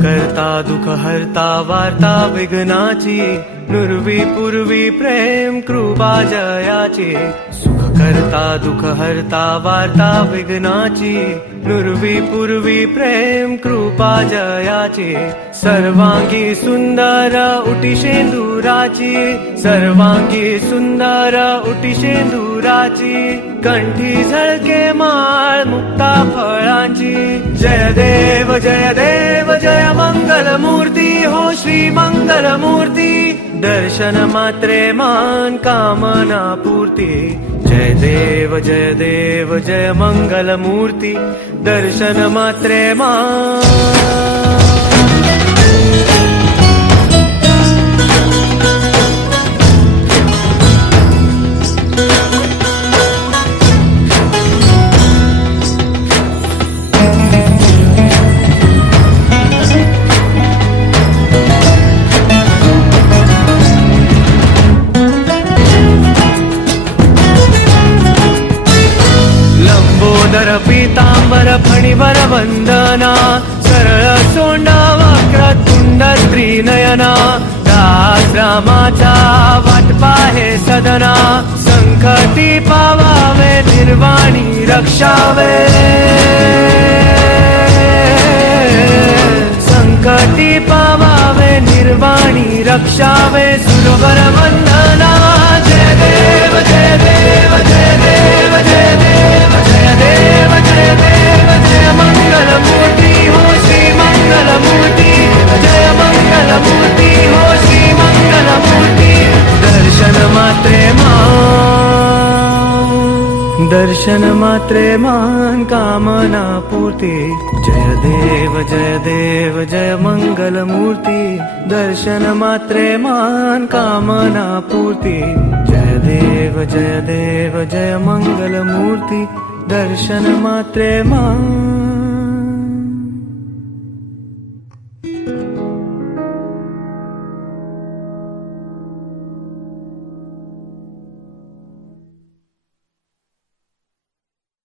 करता दुःख हरता वार्ता विघ्नाची, नुरवी पूर्वी प्रेम कृपा जयाची. सुख करता दुःख हरता वार्ता विघ्नाची, नुरवी पूर्वी प्रेम कृपा जयाची. सर्वांगी सुंदर उटी शेंदुराची, सर्वांगी सुंदर उटी शेंदुराची. कंठी झळके माळ मुक्ता फळांची. जय देव जय देव जय मंगल मूर्ती हो श्री मंगल मूर्ती. दर्शन मात्रे मान कामना पूर्ती. जय देव जय मंगल मूर्ती. दर्शन मात्रे मान. लंबोदर पीतांबर फणीवर वंदना, सरळ सोंड वक्रतुंड त्रिनयना. दास रामाचा वाट पाहे सदना, संकटी पावावे निर्वाणी रक्षावे. संकटी पावावे निर्वाणी रक्षावे. सुरवर वंदना. जय देव जय देव जय देव जय देव जय देव जय देव जय मंगल मूर्ती हो श्री मंगल मूर्ती. जय मंगल मूर्ती हो श्री मंगल मूर्ती. दर्शन मात्रे मान, दर्शन मात्रे मान कामना पूर्ती. जय देव जय मंगल मूर्ती. दर्शन मात्रे मान कामना पूर्ती. जय देव जय मंगल मूर्ती. दर्शन मात्रे मान.